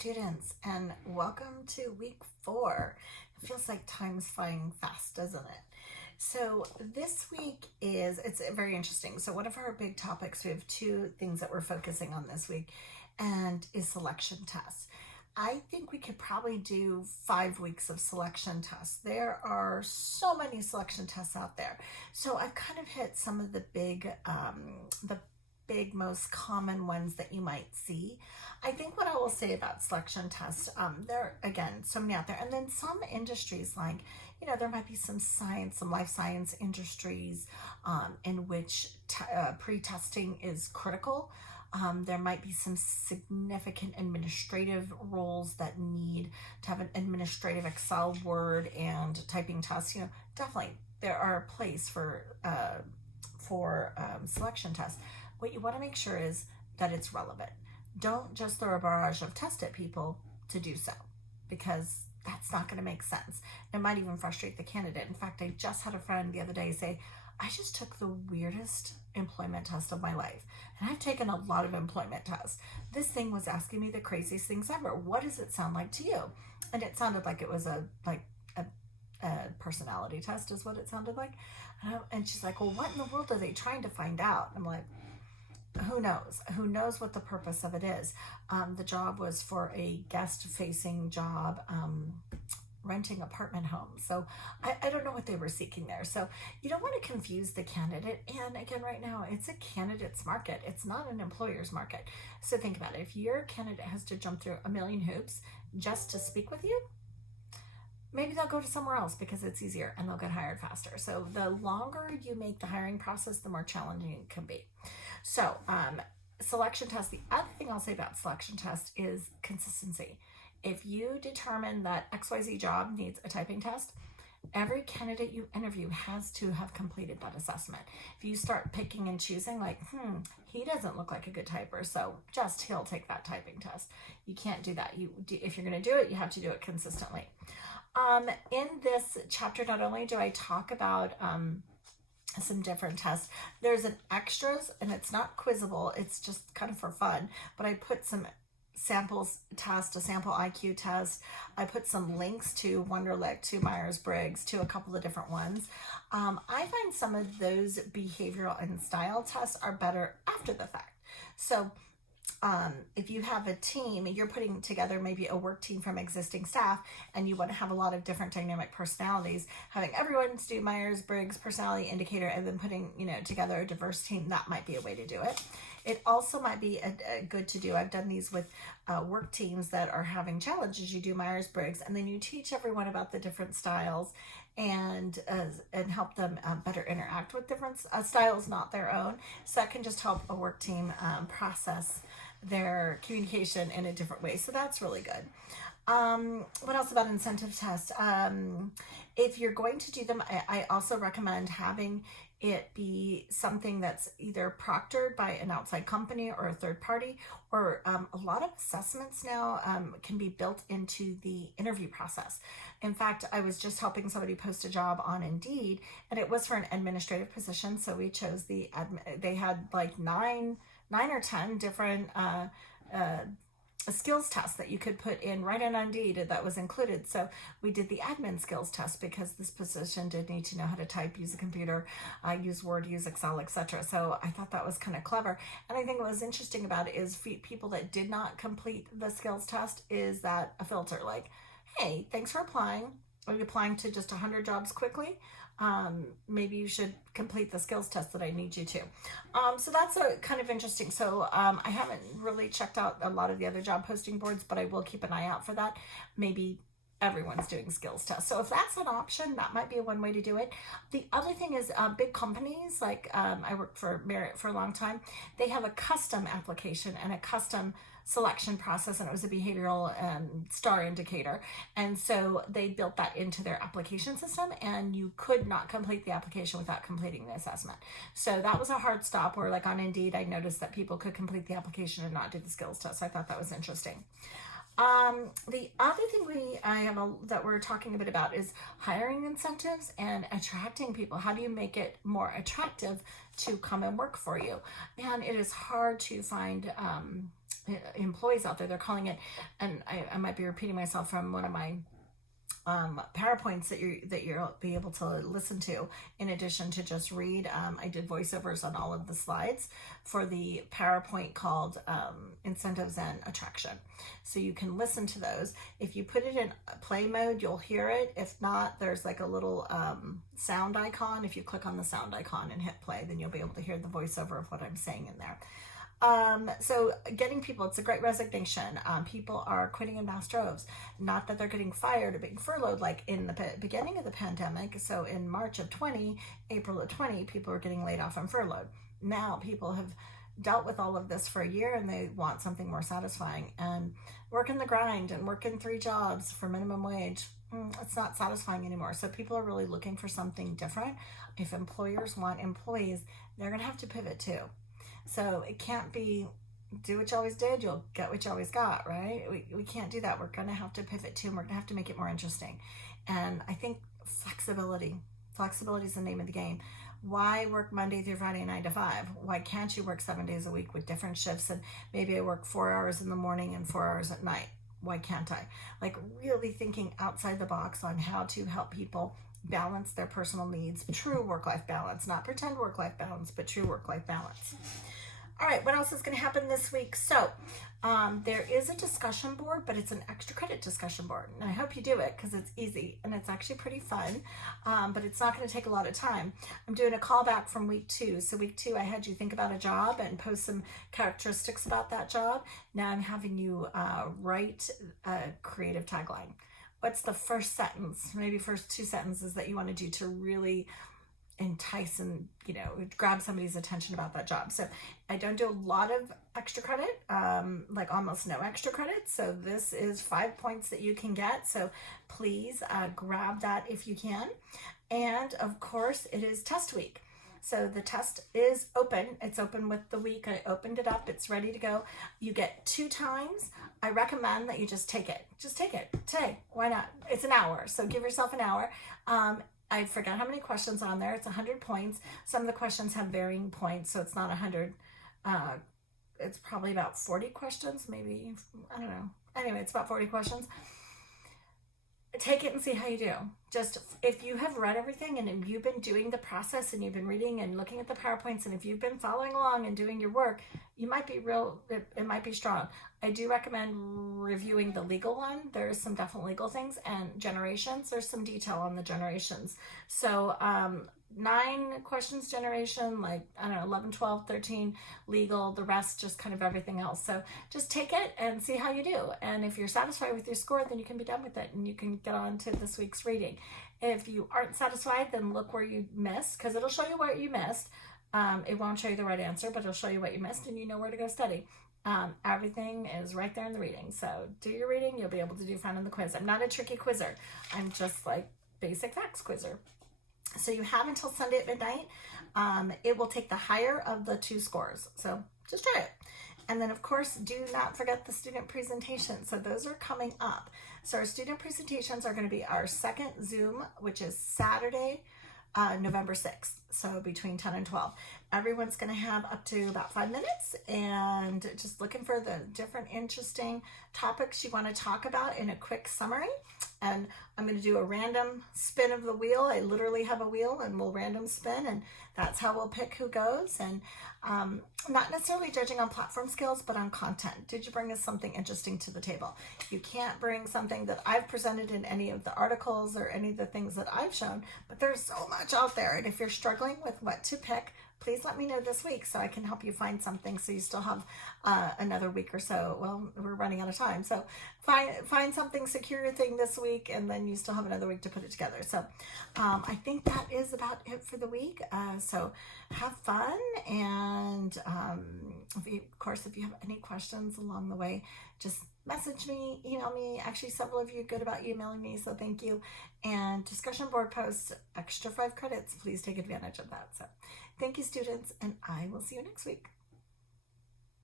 students, and welcome to week 4. It feels like time's flying fast, doesn't it? So this week it's very interesting. So one of our big topics, we have two things that we're focusing on this week, and is selection tests. I think we could probably do 5 weeks of selection tests. There are so many selection tests out there. So I've kind of hit some of the big most common ones that you might see. I think what I will say about selection tests, there are, again, so many out there. And then some industries, like, there might be some science, some life science industries in which pre-testing is critical. There might be some significant administrative roles that need to have an administrative Excel, Word, and typing test. Definitely there are a place for selection tests. What you want to make sure is that it's relevant. Don't just throw a barrage of tests at people to do so, because that's not going to make sense. It might even frustrate the candidate. In fact, I just had a friend the other day say, I just took the weirdest employment test of my life. And I've taken a lot of employment tests. This thing was asking me the craziest things ever. What does it sound like to you? And it sounded like it was a personality test is what it sounded like. And she's like, well, what in the world are they trying to find out? I'm like, who knows? Who knows what the purpose of it is? The job was for a guest-facing job, renting apartment homes. So I don't know what they were seeking there. So you don't want to confuse the candidate. And again, right now, it's a candidate's market. It's not an employer's market. So think about it. If your candidate has to jump through a million hoops just to speak with you, maybe they'll go to somewhere else because it's easier and they'll get hired faster. So the longer you make the hiring process, the more challenging it can be. So selection test, the other thing I'll say about selection test is consistency. If you determine that XYZ job needs a typing test, every candidate you interview has to have completed that assessment. If you start picking and choosing, like, he doesn't look like a good typer, so he'll take that typing test. You can't do that. If you're going to do it, you have to do it consistently. In this chapter, not only do I talk about some different tests, there's an extras, and it's not quizzable, it's just kind of for fun, but I put some samples test, a sample IQ test. I put some links to Wonderlic, to Myers-Briggs, to a couple of different ones. I find some of those behavioral and style tests are better after the fact. So if you have a team and you're putting together maybe a work team from existing staff, and you want to have a lot of different dynamic personalities, having everyone do Myers-Briggs personality indicator and then putting together a diverse team, that might be a way to do it. It also might be a good to do. I've done these with work teams that are having challenges. You do Myers-Briggs, and then you teach everyone about the different styles and help them better interact with different styles, not their own. So that can just help a work team process their communication in a different way. So that's really good. What else about incentive tests? If you're going to do them, I also recommend having it be something that's either proctored by an outside company or a third party, or a lot of assessments now can be built into the interview process. In fact, I was just helping somebody post a job on Indeed, and it was for an administrative position. So we chose they had like nine or 10 different skills tests that you could put in right in Indeed that was included. So we did the admin skills test because this position did need to know how to type, use a computer, use Word, use Excel, etc. So I thought that was kind of clever. And I think what was interesting about it is people that did not complete the skills test, is that a filter like, hey, thanks for applying. Are you applying to just 100 jobs quickly? Maybe you should complete the skills test that I need you to. So that's a kind of interesting. So I haven't really checked out a lot of the other job posting boards, but I will keep an eye out for that. Maybe everyone's doing skills tests. So if that's an option, that might be one way to do it. The other thing is big companies, like I worked for Marriott for a long time, they have a custom application and a custom selection process, and it was a behavioral star indicator. And so they built that into their application system, and you could not complete the application without completing the assessment. So that was a hard stop, where like on Indeed, I noticed that people could complete the application and not do the skills test. So I thought that was interesting. The other thing that we're talking a bit about is hiring incentives and attracting people. How do you make it more attractive to come and work for you? And it is hard to find employees out there. They're calling it, and I might be repeating myself from one of my PowerPoints that you'll be able to listen to in addition to just read. I did voiceovers on all of the slides for the PowerPoint called Incentives and Attraction. So you can listen to those. If you put it in play mode, you'll hear it. If not, there's like a little sound icon. If you click on the sound icon and hit play, then you'll be able to hear the voiceover of what I'm saying in there. So getting people, it's a great resignation. People are quitting in mass droves. Not that they're getting fired or being furloughed like in the beginning of the pandemic. So in March of 20, April of 20, people are getting laid off and furloughed. Now people have dealt with all of this for a year and they want something more satisfying. And working the grind and working 3 jobs for minimum wage, it's not satisfying anymore. So people are really looking for something different. If employers want employees, they're going to have to pivot too. So it can't be do what you always did, you'll get what you always got, right? We can't do that. We're going to have to pivot too, and we're going to have to make it more interesting. And I think flexibility is the name of the game. Why work Monday through Friday 9 to 5? Why can't you work 7 days a week with different shifts? And maybe I work 4 hours in the morning and 4 hours at night. Why can't I? Like really thinking outside the box on how to help people balance their personal needs, true work-life balance, not pretend work-life balance, but true work-life balance. All right, what else is going to happen this week? So there is a discussion board, but it's an extra credit discussion board. And I hope you do it because it's easy and it's actually pretty fun, but it's not going to take a lot of time. I'm doing a callback from week 2. So week 2, I had you think about a job and post some characteristics about that job. Now I'm having you write a creative tagline. What's the first sentence, maybe first 2 sentences that you want to do to really entice and, grab somebody's attention about that job? So I don't do a lot of extra credit, like almost no extra credit. So this is 5 points that you can get. So please grab that if you can. And of course it is test week. So the test is open. It's open with the week. I opened it up. It's ready to go. You get 2 times. I recommend that you just take it. Just take it today. Why not? It's an hour. So give yourself an hour. I forgot how many questions on there. It's 100 points. Some of the questions have varying points, so it's not 100. It's probably about 40 questions, maybe. I don't know. Anyway, it's about 40 questions. Take it and see how you do. Just if you have read everything and if you've been doing the process and you've been reading and looking at the PowerPoints and if you've been following along and doing your work, you might be it might be strong. I do recommend reviewing the legal one. There's some definite legal things, and generations. There's some detail on the generations. So 9 questions generation, like, 11, 12, 13 legal, the rest just kind of everything else. So just take it and see how you do. And if you're satisfied with your score, then you can be done with it and you can get on to this week's reading. If you aren't satisfied, then look where you missed, because it'll show you what you missed. It won't show you the right answer, but it'll show you what you missed and you know where to go study. Everything is right there in the reading. So do your reading. You'll be able to do fun in the quiz. I'm not a tricky quizzer. I'm just like basic facts quizzer. So you have until Sunday at midnight. It will take the higher of the 2 scores. So just try it. And then, of course, do not forget the student presentations. So those are coming up. So our student presentations are going to be our second Zoom, which is Saturday, November 6th. So between 10 and 12. Everyone's going to have up to about 5 minutes, and just looking for the different interesting topics you want to talk about in a quick summary. And I'm going to do a random spin of the wheel. I literally have a wheel and we'll random spin, and that's how we'll pick who goes. And not necessarily judging on platform skills, but on content. Did you bring us something interesting to the table? You can't bring something that I've presented in any of the articles or any of the things that I've shown, but there's so much out there. And if you're struggling with what to pick, please let me know this week so I can help you find something, so you still have another week or so. Well, we're running out of time. So find something, secure your thing this week, and then you still have another week to put it together. So I think that is about it for the week. So have fun. And of course, if you have any questions along the way, just message me, email me. Actually, several of you are good about emailing me, so thank you. And discussion board posts, extra 5 credits. Please take advantage of that. So thank you, students, and I will see you next week.